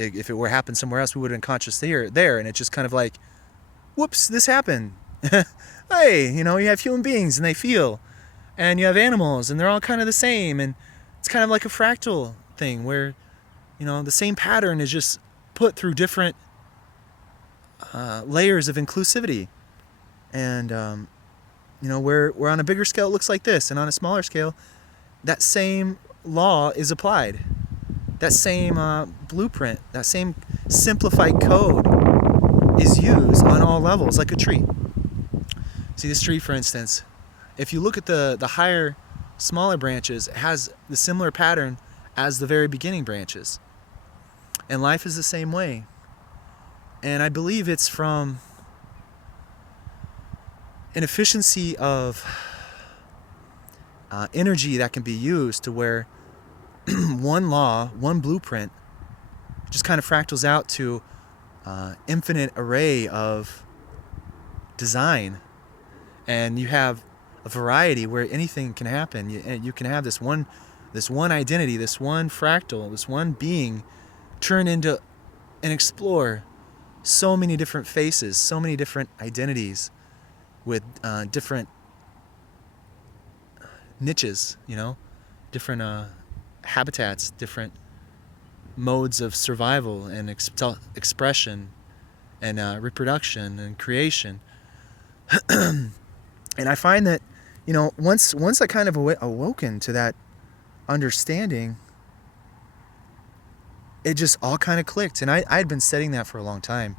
if it were happened somewhere else, we would have been conscious there, and it's just kind of like, whoops, this happened. Hey, you have human beings and they feel, and you have animals and they're all kind of the same, and it's kind of like a fractal thing where, the same pattern is just put through different layers of inclusivity, and where on a bigger scale it looks like this, and on a smaller scale, that same law is applied. That same blueprint, that same simplified code is used on all levels, like a tree. See, this tree, for instance, if you look at the higher, smaller branches, it has the similar pattern as the very beginning branches. And life is the same way. And I believe it's from an efficiency of energy that can be used to where one law, one blueprint, just kind of fractals out to infinite array of design. And you have a variety where anything can happen. You can have this one identity, this one fractal, this one being turn into and explore so many different faces, so many different identities with different niches, different habitats, different modes of survival and expression and reproduction and creation. And I find that, once I kind of awoken to that understanding, it just all kind of clicked. And I'd been studying that for a long time,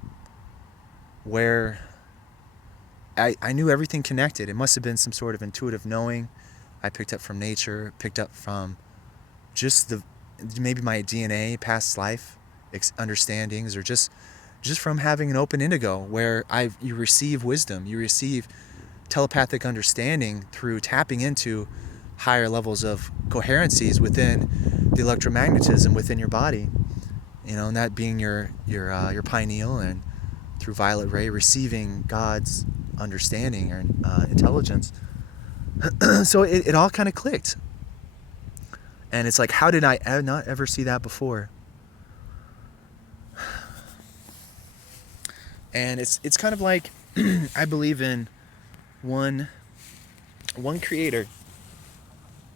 where I knew everything connected. It must have been some sort of intuitive knowing I picked up from nature, picked up from just maybe my DNA, past life understandings, or just from having an open indigo, where you receive wisdom, you receive telepathic understanding through tapping into higher levels of coherencies within the electromagnetism within your body, and that being your pineal, and through violet ray receiving God's understanding or intelligence. So it all kind of clicked, and it's like, how did I not ever see that before? And it's kind of like I believe in one creator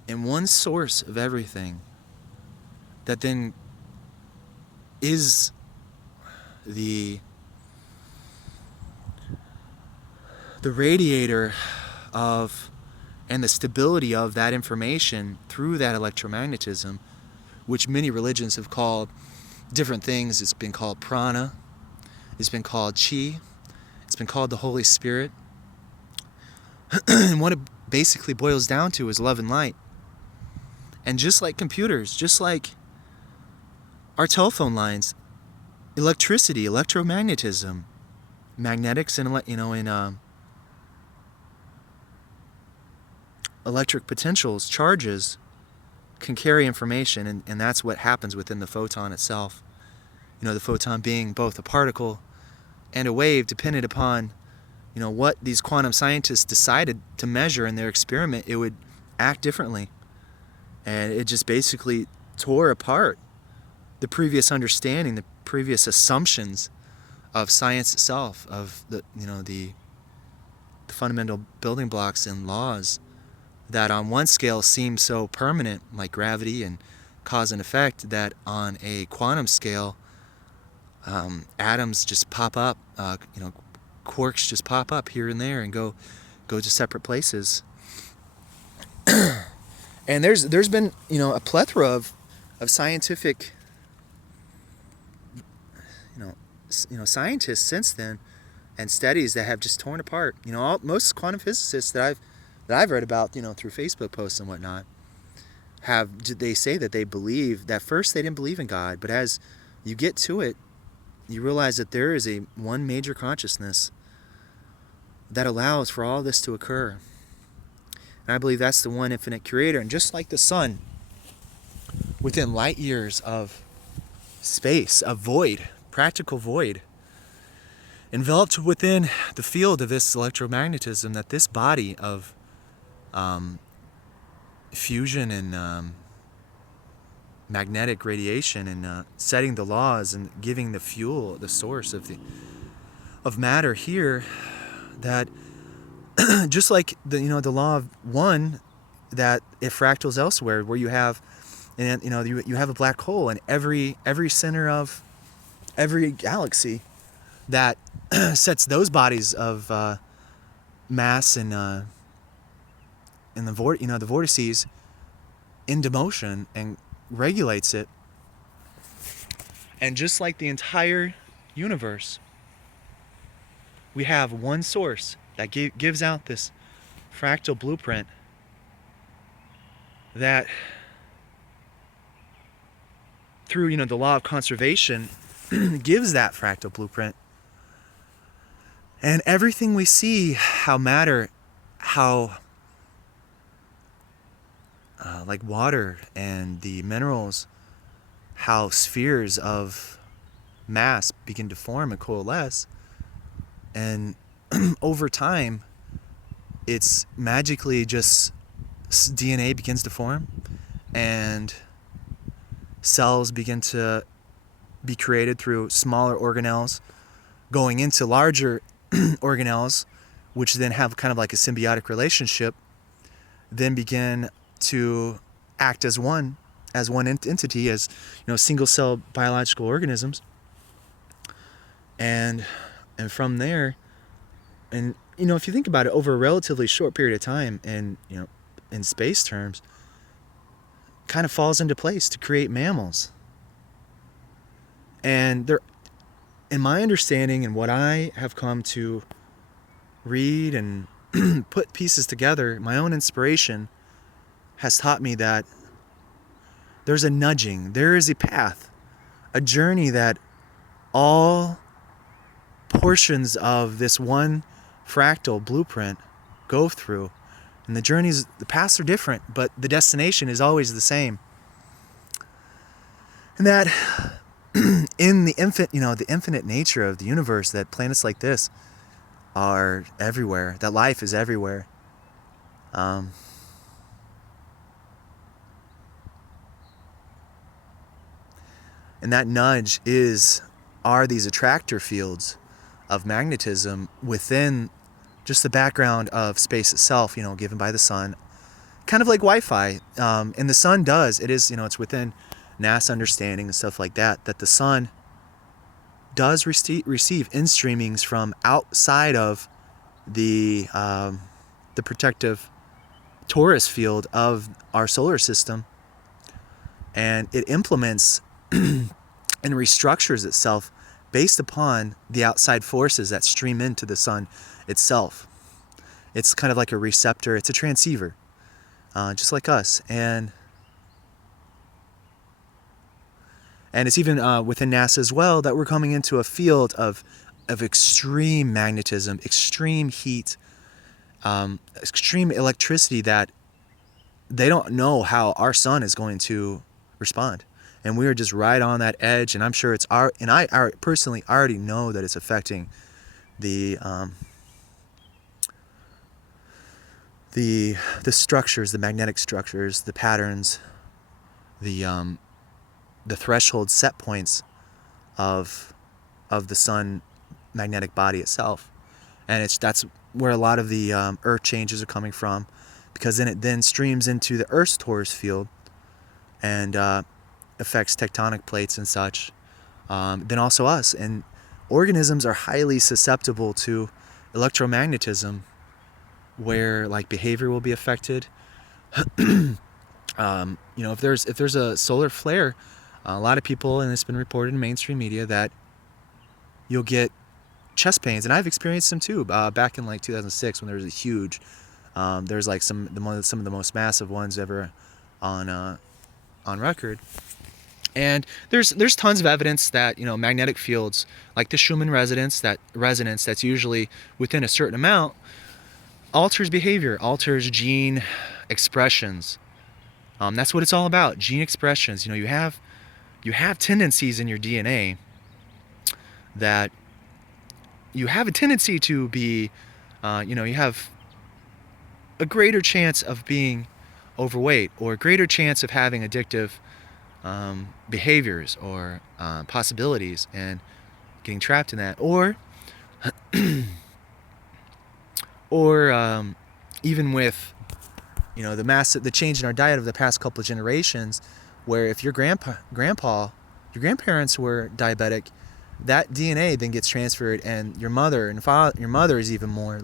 and one source of everything that then is the radiator of and the stability of that information through that electromagnetism, which many religions have called different things. It's been called prana, it's been called chi, it's been called the Holy Spirit. And what it basically boils down to is love and light. And just like computers, just like our telephone lines, electricity, electromagnetism, magnetics, and electric potentials, charges, can carry information, and that's what happens within the photon itself. The photon being both a particle and a wave, dependent upon what these quantum scientists decided to measure in their experiment. It would act differently, and it just basically tore apart the previous understanding, the previous assumptions of science itself, of the fundamental building blocks and laws that on one scale seem so permanent, like gravity and cause and effect, that on a quantum scale, atoms just pop up, quarks just pop up here and there and go to separate places. And there's been a plethora of scientific scientists since then, and studies that have just torn apart. Most quantum physicists that I've read about, through Facebook posts and whatnot, they say that they believe that first they didn't believe in God, but as you get to it, you realize that there is one major consciousness that allows for all this to occur. And I believe that's the one infinite creator. And just like the sun, within light years of space, a void, practical void, enveloped within the field of this electromagnetism, that this body of fusion and magnetic radiation and setting the laws and giving the fuel, the source of matter here, that just like the law of one, that if fractals elsewhere where you have, and you have a black hole in every center of every galaxy, that sets those bodies of mass and the the vortices into motion and regulates it. And just like the entire universe, we have one source that gives out this fractal blueprint that, through the law of conservation, gives that fractal blueprint. And everything we see, how matter, how like water and the minerals, how spheres of mass begin to form and coalesce, and over time it's magically just DNA begins to form and cells begin to be created through smaller organelles going into larger organelles, which then have kind of like a symbiotic relationship, then begin to act as one entity, as single cell biological organisms. And from there, and if you think about it, over a relatively short period of time, and in space terms, kind of falls into place to create mammals. And there, in my understanding and what I have come to read and put pieces together, my own inspiration has taught me that there's a nudging, there is a path, a journey that all portions of this one fractal blueprint go through. And the paths are different, but the destination is always the same. And that in the infinite nature of the universe, that planets like this are everywhere, that life is everywhere. And that nudge are these attractor fields of magnetism within just the background of space itself, given by the sun. Kind of like Wi-Fi. And the sun it's within NASA understanding and stuff like that the sun does receive in-streamings from outside of the protective torus field of our solar system. And it implements and restructures itself based upon the outside forces that stream into the sun itself. It's kind of like a receptor. It's a transceiver, just like us. And it's even within NASA as well that we're coming into a field of extreme magnetism, extreme heat, extreme electricity that they don't know how our sun is going to respond. And we are just right on that edge, and I'm sure I personally already know that it's affecting the structures, the magnetic structures, the patterns, the threshold set points of the sun magnetic body itself. And that's where a lot of the earth changes are coming from, because then it streams into the Earth's torus field and affects tectonic plates and such. Then also us. And organisms are highly susceptible to electromagnetism, where like behavior will be affected. If there's a solar flare, a lot of people, and it's been reported in mainstream media, that you'll get chest pains, and I've experienced them too. Back in like 2006, when there was a huge, there's like some of the most massive ones ever on record. And there's tons of evidence that magnetic fields, like the Schumann resonance that's usually within a certain amount, alters behavior, alters gene expressions. That's what it's all about, gene expressions. You have tendencies in your DNA that you have a tendency to be, you have a greater chance of being overweight, or a greater chance of having addictive behaviors or possibilities and getting trapped in that, or even with the change in our diet of the past couple of generations, where if your your grandparents were diabetic, that DNA then gets transferred, and your mother is even more